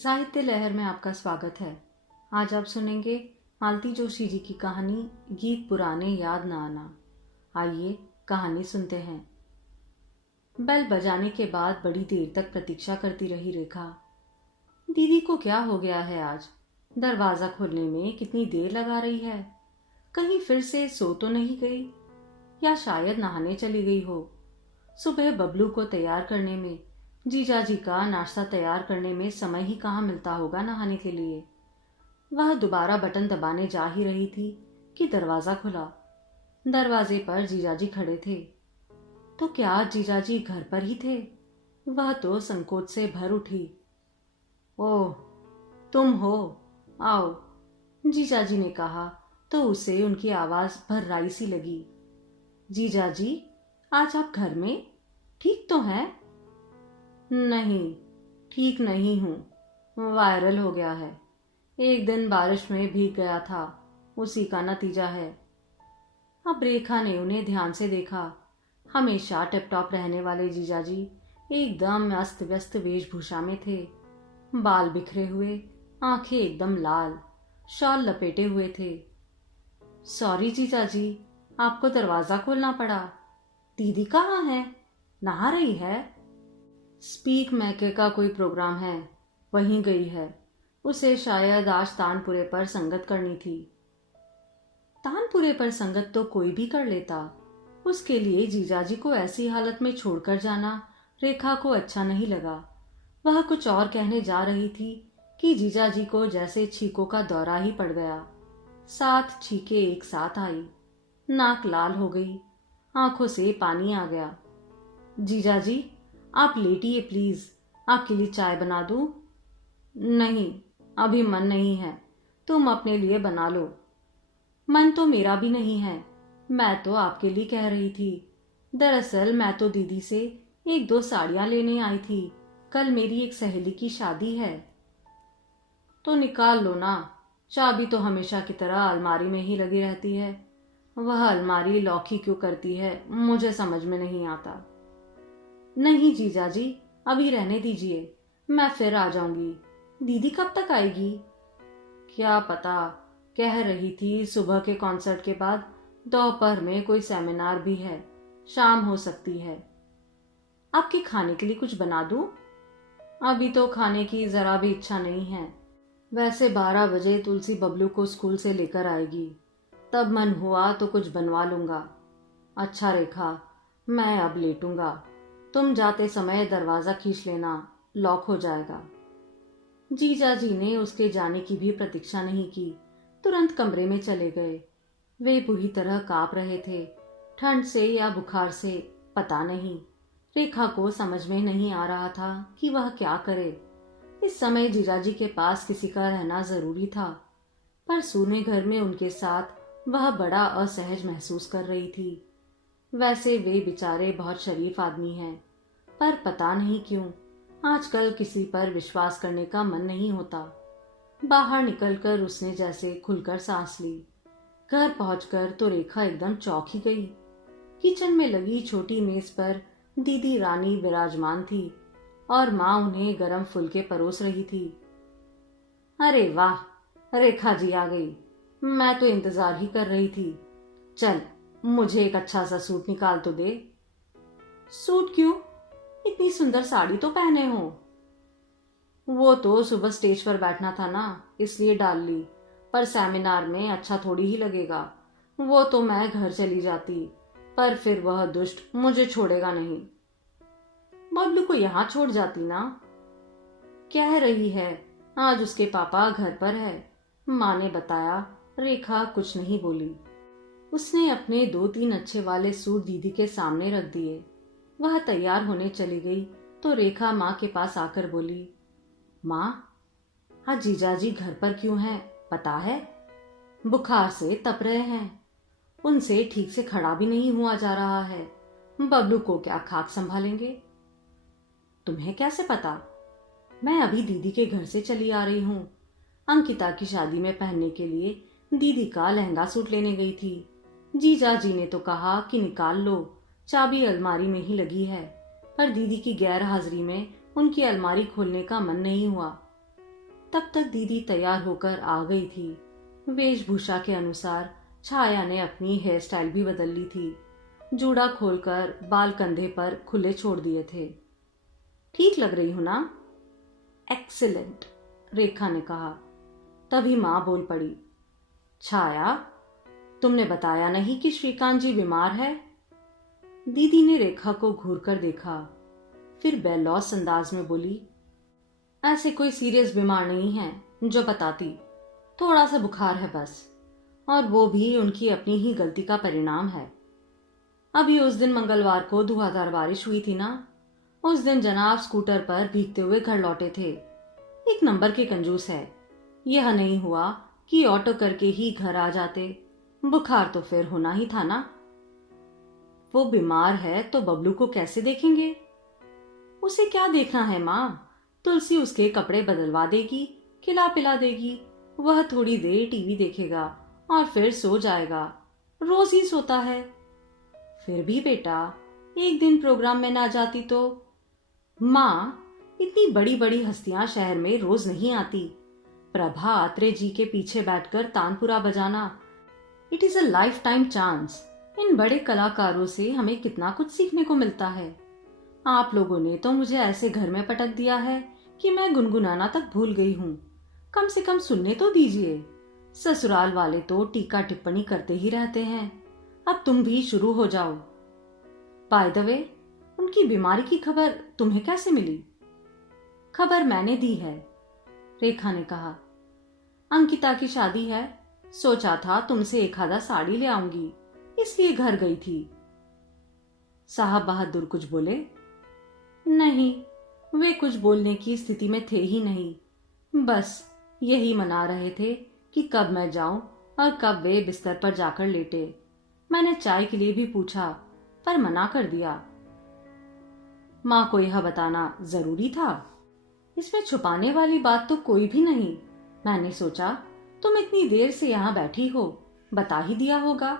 साहित्य लहर में आपका स्वागत है। आज आप सुनेंगे मालती जोशी जी की कहानी गीत पुराने याद न आना। आइए कहानी सुनते हैं। बेल बजाने के बाद बड़ी देर तक प्रतीक्षा करती रही रेखा। दीदी को क्या हो गया है आज? दरवाजा खोलने में कितनी देर लगा रही है। कहीं फिर से सो तो नहीं गई, या शायद नहाने चली गई हो। सुबह बबलू को तैयार करने में, जीजाजी का नाश्ता तैयार करने में समय ही कहाँ मिलता होगा नहाने के लिए। वह दोबारा बटन दबाने जा ही रही थी कि दरवाजा खुला। दरवाजे पर जीजाजी खड़े थे। तो क्या जीजाजी घर पर ही थे? वह तो संकोच से भर उठी। ओह, तुम हो, आओ, जीजाजी ने कहा तो उसे उनकी आवाज भर्राई सी लगी। जीजाजी, आज आप घर में? ठीक तो हैं? नहीं, ठीक नहीं हूँ। वायरल हो गया है। एक दिन बारिश में भीग गया था, उसी का नतीजा है। अब रेखा ने उन्हें ध्यान से देखा। हमेशा टिपटॉप रहने वाले जीजाजी एकदम अस्त व्यस्त वेशभूषा में थे। बाल बिखरे हुए, आंखें एकदम लाल, शॉल लपेटे हुए थे। सॉरी जीजाजी, आपको दरवाजा खोलना पड़ा। दीदी कहाँ है? नहा रही है? स्पीक मैके का कोई प्रोग्राम है, वहीं गई है। उसे शायद आज तानपुरे पर संगत करनी थी। तानपुरे पर संगत तो कोई भी कर लेता। उसके लिए जीजाजी को ऐसी हालत में छोड़कर जाना रेखा को अच्छा नहीं लगा। वह कुछ और कहने जा रही थी कि जीजाजी को जैसे छींकों का दौरा ही पड़ गया। 7 छींकें एक साथ आई। नाक लाल हो गई, आंखों से पानी आ गया। जीजाजी, आप लेटिए प्लीज, आपके लिए चाय बना दूं? नहीं, अभी मन नहीं है, तुम अपने लिए बना लो। मन तो मेरा भी नहीं है, मैं तो आपके लिए कह रही थी। दरअसल मैं तो दीदी से 1-2 साड़ियां लेने आई थी। कल मेरी एक सहेली की शादी है। तो निकाल लो ना, चाबी तो हमेशा की तरह अलमारी में ही लगी रहती है। वह अलमारी लॉक ही क्यों करती है, मुझे समझ में नहीं आता। नहीं जीजाजी, अभी रहने दीजिए, मैं फिर आ जाऊंगी। दीदी कब तक आएगी? क्या पता, कह रही थी सुबह के कॉन्सर्ट के बाद दोपहर में कोई सेमिनार भी है, शाम हो सकती है। आपके खाने के लिए कुछ बना दूं? अभी तो खाने की जरा भी इच्छा नहीं है। वैसे 12 बजे तुलसी बबलू को स्कूल से लेकर आएगी, तब मन हुआ तो कुछ बनवा लूंगा। अच्छा रेखा, मैं अब लेटूंगा। तुम जाते समय दरवाजा खींच लेना, लॉक हो जाएगा। जीजाजी ने उसके जाने की भी प्रतीक्षा नहीं की, तुरंत कमरे में चले गए। वे बुरी तरह कांप रहे थे, ठंड से या बुखार से, पता नहीं। रेखा को समझ में नहीं आ रहा था कि वह क्या करे। इस समय जीजाजी के पास किसी का रहना जरूरी था, पर सूने घर में उनके साथ वह बड़ा असहज महसूस कर रही थी। वैसे वे बेचारे बहुत शरीफ आदमी हैं, पर पता नहीं क्यों आजकल किसी पर विश्वास करने का मन नहीं होता। बाहर निकलकर उसने जैसे खुलकर सांस ली। घर पहुंचकर तो रेखा एकदम चौंक ही गई। किचन में लगी छोटी मेज पर दीदी रानी विराजमान थी और माँ उन्हें गरम फुलके परोस रही थी। अरे वाह, रेखा जी आ गई, मैं तो इंतजार ही कर रही थी। चल, मुझे एक अच्छा सा सूट निकाल तो दे। सूट क्यों? इतनी सुंदर साड़ी तो पहने हो। वो तो सुबह स्टेज पर बैठना था ना, इसलिए डाल ली, पर सेमिनार में अच्छा थोड़ी ही लगेगा। वो तो मैं घर चली जाती, पर फिर वह दुष्ट मुझे छोड़ेगा नहीं। बबलू को यहाँ छोड़ जाती ना। कह रही है आज उसके पापा घर पर है, माँ ने बताया। रेखा कुछ नहीं बोली। उसने अपने 2-3 अच्छे वाले सूट दीदी के सामने रख दिए। वह तैयार होने चली गई तो रेखा माँ के पास आकर बोली, माँ, आज जीजाजी घर पर क्यों हैं पता है? बुखार से तप रहे हैं, उनसे ठीक से खड़ा भी नहीं हुआ जा रहा है। बबलू को क्या खाक संभालेंगे? तुम्हें कैसे पता? मैं अभी दीदी के घर से चली आ रही हूँ। अंकिता की शादी में पहनने के लिए दीदी का लहंगा सूट लेने गई थी। जीजाजी ने तो कहा कि निकाल लो, चाबी अलमारी में ही लगी है, पर दीदी की गैर हाजिरी में उनकी अलमारी खोलने का मन नहीं हुआ। तब तक दीदी तैयार होकर आ गई थी। वेशभूषा के अनुसार छाया ने अपनी हेयर स्टाइल भी बदल ली थी। जूड़ा खोलकर बाल कंधे पर खुले छोड़ दिए थे। ठीक लग रही हूं ना? एक्सीलेंट, रेखा ने कहा। तभी मां बोल पड़ी, छाया, तुमने बताया नहीं कि श्रीकांत जी बीमार है? दीदी ने रेखा को घूरकर देखा, फिर बेलौस अंदाज में बोली, ऐसे कोई सीरियस बीमार नहीं है जो बताती, थोड़ा सा बुखार है बस, और वो भी उनकी अपनी ही गलती का परिणाम है। अभी उस दिन मंगलवार को धुआंधार बारिश हुई थी ना, उस दिन जनाब स्कूटर पर भीगते हुए घर लौटे थे। एक नंबर के कंजूस है। यह नहीं हुआ कि ऑटो करके ही घर आ जाते, बुखार तो फिर होना ही था ना। वो बीमार है तो बबलू को कैसे देखेंगे? उसे क्या देखना है माँ, तुलसी उसके कपड़े बदलवा देगी, खिला पिला देगी, वह थोड़ी देर टीवी देखेगा और फिर सो जाएगा। रोज ही सोता है। फिर भी बेटा, एक दिन प्रोग्राम में ना जाती तो? माँ, इतनी बड़ी बड़ी हस्तियां शहर में रोज नहीं आती। प्रभा आत्रे जी के पीछे बैठकर तानपुरा बजाना, it is a lifetime chance. इन बड़े कलाकारों से हमें कितना कुछ सीखने को मिलता है। आप लोगों ने तो मुझे ऐसे घर में पटक दिया है कि मैं गुनगुनाना तक भूल गई हूँ। कम से कम सुनने तो दीजिए। ससुराल वाले तो टीका टिप्पणी करते ही रहते हैं। अब तुम भी शुरू हो जाओ। बाय द वे, उनकी बीमारी की खबर तुम्हें कैसे मिली? खबर मैंने दी है, रेखा ने कहा। अंकिता की शादी है, सोचा था तुमसे एक आधा साड़ी ले आऊंगी, इसलिए घर गई थी। साहब बहादुर कुछ बोले? नहीं, वे कुछ बोलने की स्थिति में थे ही नहीं। बस यही मना रहे थे कि कब मैं जाऊं और कब वे बिस्तर पर जाकर लेटे। मैंने चाय के लिए भी पूछा, पर मना कर दिया। मां को यह बताना जरूरी था? इसमें छुपाने वाली बात तो कोई भी नहीं। मैंने सोचा तुम इतनी देर से यहाँ बैठी हो, बता ही दिया होगा।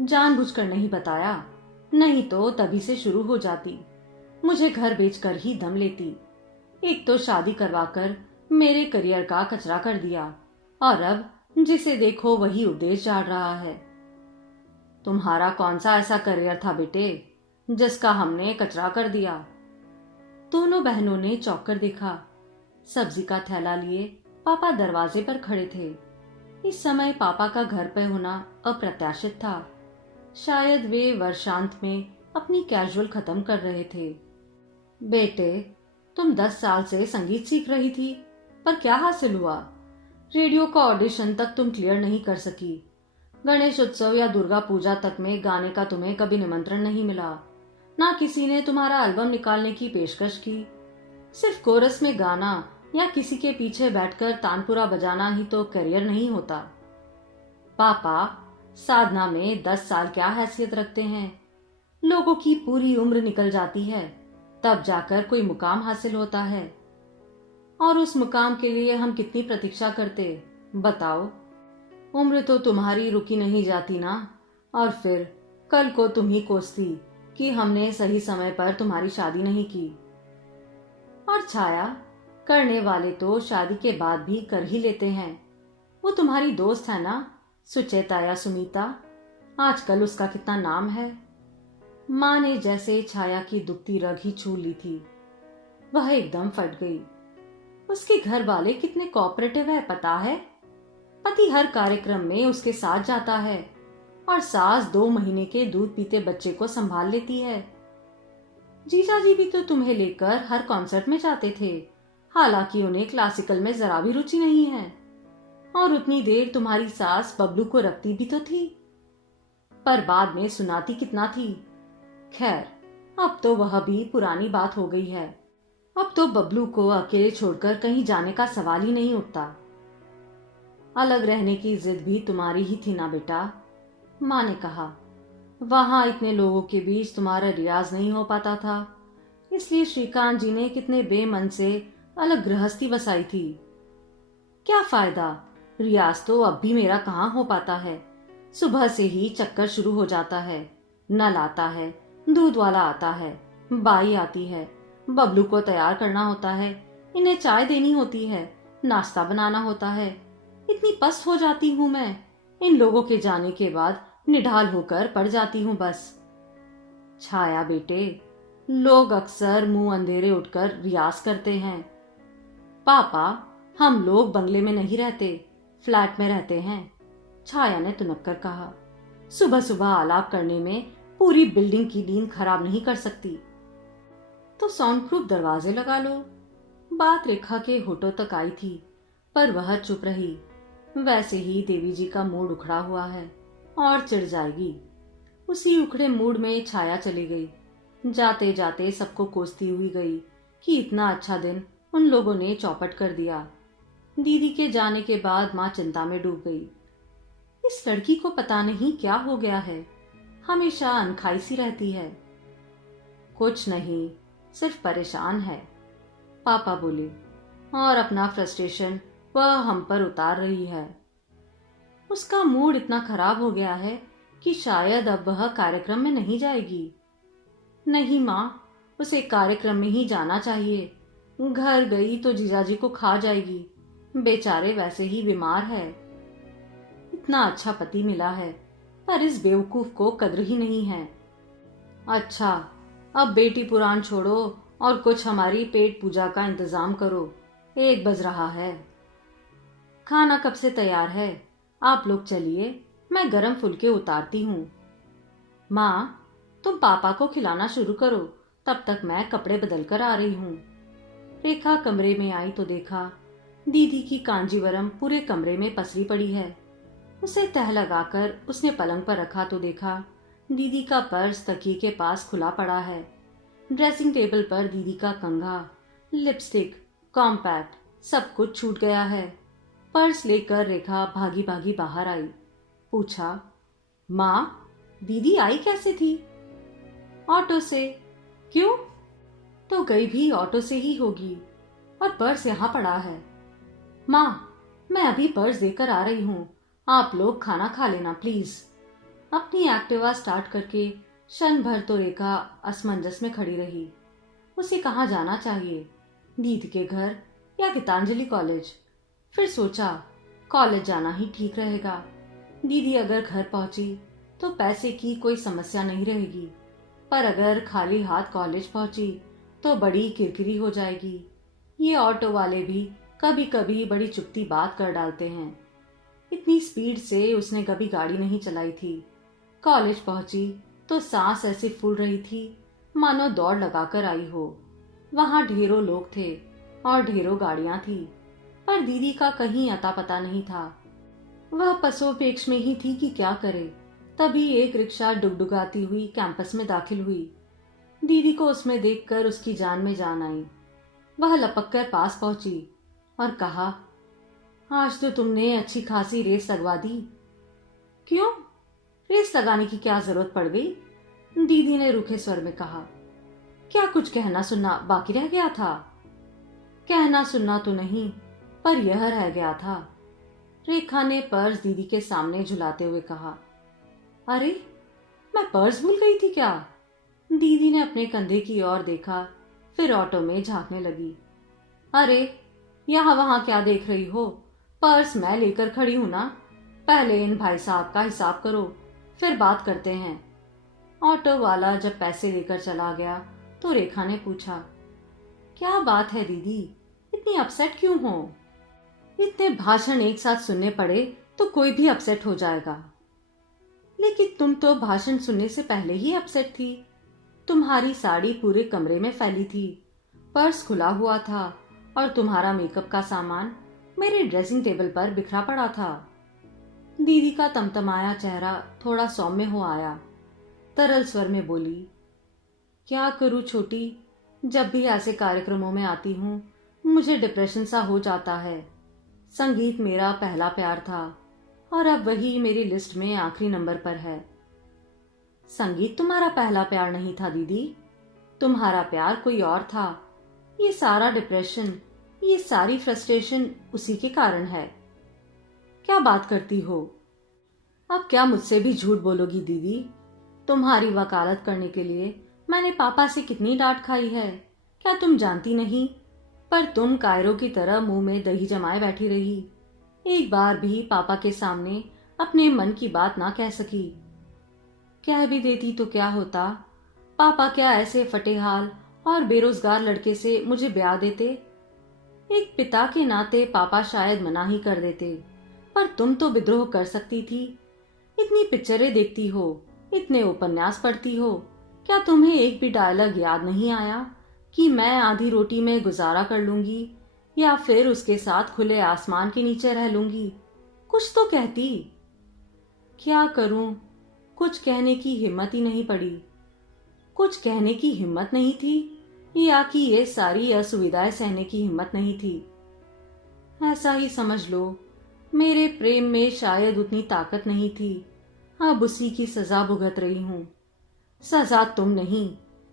जानबूझकर नहीं बताया, नहीं तो तभी से शुरू हो जाती। मुझे घर बेचकर ही दम लेती। एक तो शादी करवाकर मेरे करियर का कचरा कर दिया, और अब जिसे देखो वही उपदेश झाड़ रहा है। तुम्हारा कौन सा ऐसा करियर था बेटे, जिसका हमने कचरा कर दिया? दोनों बहनों ने चौंक कर देखा। सब्जी का थैला लिए पापा दरवाजे पर खड़े थे। इस समय पापा का घर पर होना अप्रत्याशित था। शायद वे वर्षांत में अपनी कैजुअल खत्म कर रहे थे। बेटे, तुम 10 साल से संगीत सीख रही थी, पर क्या हासिल हुआ? रेडियो का ऑडिशन तक तुम क्लियर नहीं कर सकी। गणेश उत्सव या दुर्गा पूजा तक में गाने का तुम्हें कभी निमंत्रण नहीं मिला। ना किसी ने तुम्हारा एल्बम निकालने की पेशकश की। सिर्फ कोरस में गाना या किसी के पीछे बैठकर तानपुरा बजाना ही तो करियर नहीं होता। पापा, साधना में 10 साल क्या हैसियत रखते हैं? लोगों की पूरी उम्र निकल जाती है, तब जाकर कोई मुकाम हासिल होता है। और उस मुकाम के लिए हम कितनी प्रतीक्षा करते, बताओ। उम्र तो तुम्हारी रुकी नहीं जाती ना, और फिर कल को तुम ही कोसती कि हमने सही समय पर तुम्हारी शादी नहीं की। और छाया, करने वाले तो शादी के बाद भी कर ही लेते हैं। वो तुम्हारी दोस्त है ना, सुचेता या सुनीता, आजकल उसका कितना नाम है। माँ ने जैसे छाया की दुखती रग ही छू ली थी। वह एकदम फट गई। उसके घर वाले कितने कोऑपरेटिव है पता है। पति हर कार्यक्रम में उसके साथ जाता है, और सास 2 महीने के दूध पीते बच्चे को संभाल लेती है। जीजाजी भी तो तुम्हें लेकर हर कॉन्सर्ट में जाते थे, हालांकि उन्हें क्लासिकल में जरा भी रुचि नहीं है। और उतनी देर तुम्हारी सास बबलू को रखती भी तो थी, पर बाद में सुनाती कितना थी। खैर, अब तो वह भी पुरानी बात हो गई है। अब तो बबलू को अकेले छोड़कर कहीं जाने का सवाल ही नहीं उठता। अलग रहने की जिद भी तुम्हारी ही थी ना बेटा, माँ ने कहा। वहां इतने लोगों के बीच तुम्हारा रियाज नहीं हो पाता था, इसलिए श्रीकांत जी ने कितने बेमन से अलग गृहस्थी बसाई थी। क्या फायदा, रियाज तो अब भी मेरा कहाँ हो पाता है। सुबह से ही चक्कर शुरू हो जाता है। नल आता है, दूध वाला आता है, बाई आती है, बबलू को तैयार करना होता है, इन्हें चाय देनी होती है, नाश्ता बनाना होता है। इतनी पस्त हो जाती हूँ मैं। इन लोगों के जाने के बाद निढाल होकर पड़ जाती हूँ बस। छाया बेटे, लोग अक्सर मुंह अंधेरे उठकर रियाज करते हैं। पापा, हम लोग बंगले में नहीं रहते, फ्लैट में रहते हैं, छाया ने तुनक कर कहा। सुबह सुबह आलाप करने में पूरी बिल्डिंग की नींद खराब नहीं कर सकती। तो साउंड प्रूफ दरवाजे लगा लो। बात रेखा के होठों तक आई थी, पर वह चुप रही। वैसे ही देवी जी का मूड उखड़ा हुआ है और चिढ़ जाएगी। उसी उखड़े मूड में छाया चली गई। जाते जाते सबको कोसती हुई गई कि इतना अच्छा दिन उन लोगों ने चौपट कर दिया। दीदी के जाने के बाद माँ चिंता में डूब गई। इस लड़की को पता नहीं क्या हो गया है, हमेशा अनखाई सी रहती है। कुछ नहीं, सिर्फ परेशान है, पापा बोले, और अपना फ्रस्ट्रेशन वह हम पर उतार रही है। उसका मूड इतना खराब हो गया है कि शायद अब वह कार्यक्रम में नहीं जाएगी। नहीं माँ, उसे कार्यक्रम में ही जाना चाहिए। घर गई तो जीजाजी को खा जाएगी। बेचारे वैसे ही बीमार है। इतना अच्छा पति मिला है, पर इस बेवकूफ को कद्र ही नहीं है। अच्छा, अब बेटी पुराण छोड़ो और कुछ हमारी पेट पूजा का इंतजाम करो। 1 बज रहा है। खाना कब से तैयार है? आप लोग चलिए, मैं गरम फुलके उतारती हूँ। माँ, तुम पापा को खिलाना शुरू करो, तब तक मैं कपड़े बदल कर आ रही हूँ। रेखा कमरे में आई तो देखा दीदी की कांजीवरम पूरे कमरे में पसरी पड़ी है। उसे तह लगाकर उसने पलंग पर रखा तो देखा दीदी का पर्स तकिए के पास खुला पड़ा है। ड्रेसिंग टेबल पर दीदी का कंघा, लिपस्टिक, कॉम्पैक्ट सब कुछ छूट गया है। पर्स लेकर रेखा भागी भागी बाहर आई। पूछा, माँ, दीदी आई कैसे थी? ऑटो से। क्यों? तो गई भी ऑटो से ही होगी, और पर्स यहाँ पड़ा है। माँ, मैं अभी पर्स देकर आ रही हूँ, आप लोग खाना खा लेना प्लीज। अपनी एक्टिवा स्टार्ट करके क्षण भर तो रेखा असमंजस में खड़ी रही। उसे कहाँ जाना चाहिए, दीदी के घर या गीतांजलि कॉलेज? फिर सोचा कॉलेज जाना ही ठीक रहेगा। दीदी अगर घर पहुंची तो पैसे की कोई समस्या नहीं रहेगी, पर अगर खाली हाथ कॉलेज पहुंची तो बड़ी किरकिरी हो जाएगी। ये ऑटो वाले भी कभी कभी बड़ी चुपती बात कर डालते हैं। इतनी स्पीड से उसने कभी गाड़ी नहीं चलाई थी। कॉलेज पहुंची तो सांस ऐसे फूल रही थी मानो दौड़ लगाकर आई हो। वहां ढेरों लोग थे और ढेरों गाड़ियां थी, पर दीदी का कहीं अता पता नहीं था। वह पसोपेक्ष में ही थी कि क्या करे। तभी एक रिक्शा डुगडुगाती हुई कैंपस में दाखिल हुई। दीदी को उसमें देखकर उसकी जान में जान आई। वह लपक कर पास पहुंची और कहा, आज तो तुमने अच्छी खासी रेस लगवा दी। क्यों? रेस लगाने की क्या जरूरत पड़ गई? दीदी ने रूखे स्वर में कहा। क्या कुछ कहना सुनना बाकी रह गया था? कहना सुनना तो नहीं, पर यह रह गया था। रेखा ने पर्स दीदी के सामने झुलाते हुए कहा। अरे, मैं पर्स भूल गई थी क्या? दीदी ने अपने कंधे की ओर देखा, फिर ऑटो में झांकने लगी। अरे, यहाँ वहां क्या देख रही हो? पर्स मैं लेकर खड़ी हूं ना। पहले इन भाई साहब का हिसाब करो, फिर बात करते हैं। ऑटो वाला जब पैसे लेकर चला गया तो रेखा ने पूछा, क्या बात है दीदी, इतनी अपसेट क्यों हो? इतने भाषण एक साथ सुनने पड़े तो कोई भी अपसेट हो जाएगा। लेकिन तुम तो भाषण सुनने से पहले ही अपसेट थी। तुम्हारी साड़ी पूरे कमरे में फैली थी, पर्स खुला हुआ था और तुम्हारा मेकअप का सामान मेरे ड्रेसिंग टेबल पर बिखरा पड़ा था। दीदी का तमतमाया चेहरा थोड़ा सौम्य हो आया। तरल स्वर में बोली, क्या करूं छोटी, जब भी ऐसे कार्यक्रमों में आती हूँ मुझे डिप्रेशन सा हो जाता है। संगीत मेरा पहला प्यार था और अब वही मेरी लिस्ट में आखिरी नंबर पर है। संगीत तुम्हारा पहला प्यार नहीं था दीदी, तुम्हारा प्यार कोई और था। ये सारा डिप्रेशन, ये सारी फ्रस्ट्रेशन उसी के कारण है। क्या बात करती हो? अब क्या मुझसे भी झूठ बोलोगी दीदी? तुम्हारी वकालत करने के लिए मैंने पापा से कितनी डांट खाई है, क्या तुम जानती नहीं? पर तुम कायरों की तरह मुंह में दही जमाए बैठी रही। एक बार भी पापा के सामने अपने मन की बात ना कह सकी। कह भी देती तो क्या होता? पापा क्या ऐसे फटेहाल और बेरोजगार लड़के से मुझे ब्याह देते? एक पिता के नाते पापा शायद मना ही कर देते, पर तुम तो विद्रोह कर सकती थी। इतनी पिक्चरें देखती हो, इतने उपन्यास पढ़ती हो, क्या तुम्हें एक भी डायलॉग याद नहीं आया कि मैं आधी रोटी में गुजारा कर लूंगी या फिर उसके साथ खुले आसमान के नीचे रह लूंगी? कुछ तो कहती। क्या करूं, कुछ कहने की हिम्मत ही नहीं पड़ी। कुछ कहने की हिम्मत नहीं थी या कि ये सारी असुविधाएं सहने की हिम्मत नहीं थी? ऐसा ही समझ लो। मेरे प्रेम में शायद उतनी ताकत नहीं थी। अब उसी की सजा भुगत रही हूं। सजा तुम नहीं,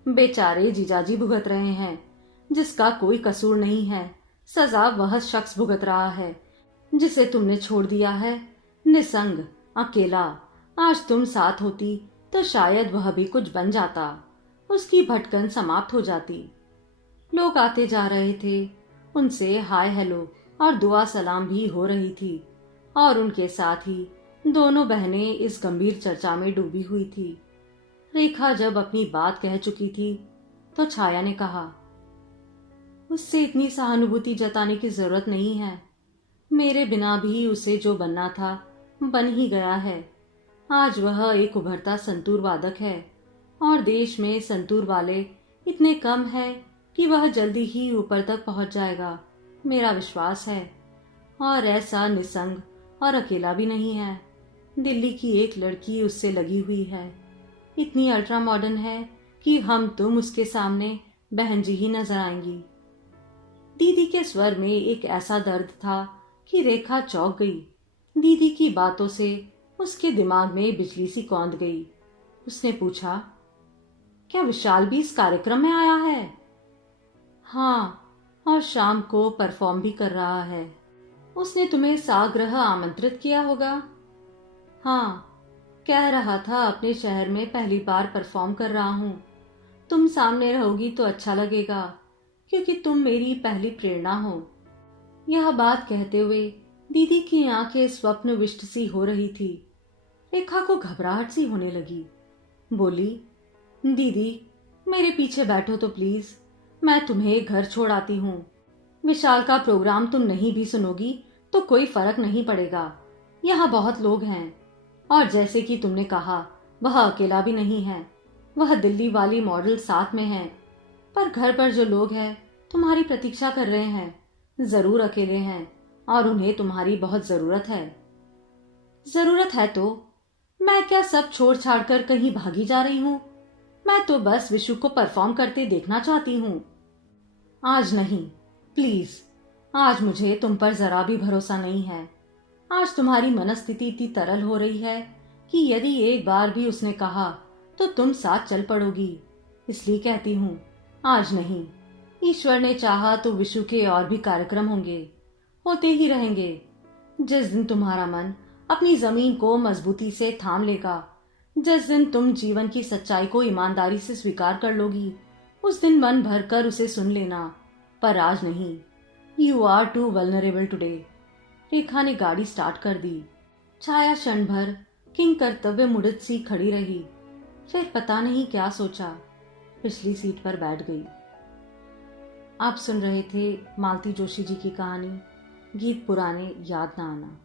बेचारे जीजाजी भुगत रहे हैं, जिसका कोई कसूर नहीं है। सजा वह शख्स भुगत रहा है जिसे तुमने छोड़ दिया है, निसंग, अकेला। आज तुम साथ होती तो शायद वह भी कुछ बन जाता, उसकी भटकन समाप्त हो जाती। लोग आते जा रहे थे, उनसे हाय हेलो और दुआ सलाम भी हो रही थी, और उनके साथ ही दोनों बहनें इस गंभीर चर्चा में डूबी हुई थी। रेखा जब अपनी बात कह चुकी थी तो छाया ने कहा, उससे इतनी सहानुभूति जताने की जरूरत नहीं है। मेरे बिना भी उसे जो बनना था बन ही गया है। आज वह एक उभरता संतूर वादक है और देश में संतूर वाले इतने कम है कि वह जल्दी ही ऊपर तक पहुंच जाएगा, मेरा विश्वास है। और ऐसा निसंग और अकेला भी नहीं है। दिल्ली की एक लड़की उससे लगी हुई है, इतनी अल्ट्रा मॉडर्न है कि हम तुम उसके सामने बहन जी ही नजर आएंगी। दीदी के स्वर में एक ऐसा दर्द था कि रेखा चौंक गई। दीदी की बातों से उसके दिमाग में बिजली सी कौंध गई। उसने पूछा, क्या विशाल भी इस कार्यक्रम में आया है? हाँ, और शाम को परफॉर्म भी कर रहा है। उसने तुम्हें साग्रह आमंत्रित किया होगा। हाँ, कह रहा था अपने शहर में पहली बार परफॉर्म कर रहा हूँ। तुम सामने रहोगी तो अच्छा लगेगा, क्योंकि तुम मेरी पहली प्रेरणा हो। यह बात कहते हुए दीदी की आंखें स्वप्न विष्ट सी हो रही थी। रेखा को घबराहट सी होने लगी। बोली, दीदी मेरे पीछे बैठो तो प्लीज, मैं तुम्हें घर छोड़ आती हूँ। विशाल का प्रोग्राम तुम नहीं भी सुनोगी तो कोई फर्क नहीं पड़ेगा, यहाँ बहुत लोग हैं। और जैसे कि तुमने कहा, वह अकेला भी नहीं है, वह दिल्ली वाली मॉडल साथ में है। पर घर पर जो लोग हैं तुम्हारी प्रतीक्षा कर रहे हैं, जरूर अकेले हैं और उन्हें तुम्हारी बहुत जरूरत है। जरूरत है तो मैं क्या सब छोड़ छाड़ कर कहीं भागी जा रही हूँ? मैं तो बस विशु को परफॉर्म करते देखना चाहती हूँ। आज नहीं, प्लीज। आज मुझे तुम पर जरा भी भरोसा नहीं है। आज तुम्हारी मनस्थिति इतनी तरल हो रही है कि यदि एक बार भी उसने कहा तो तुम साथ चल पड़ोगी। इसलिए कहती हूँ, आज नहीं। ईश्वर ने चाहा तो विशु के और भी कार्यक्रम होंगे, होते ही रहेंगे। जिस दिन तुम्हारा मन अपनी जमीन को मजबूती से थाम लेगा, जिस दिन तुम जीवन की सच्चाई को ईमानदारी से स्वीकार कर लोगी, उस दिन मन भरकर उसे सुन लेना, पर आज नहीं। You are too vulnerable today. Rekha ने गाड़ी स्टार्ट कर दी। छाया क्षण भर किंग कर्तव्य मुड़ित सी खड़ी रही, फिर पता नहीं क्या सोचा, पिछली सीट पर बैठ गई। आप सुन रहे थे मालती जोशी जी की कहानी गीत पुराने याद ना आना।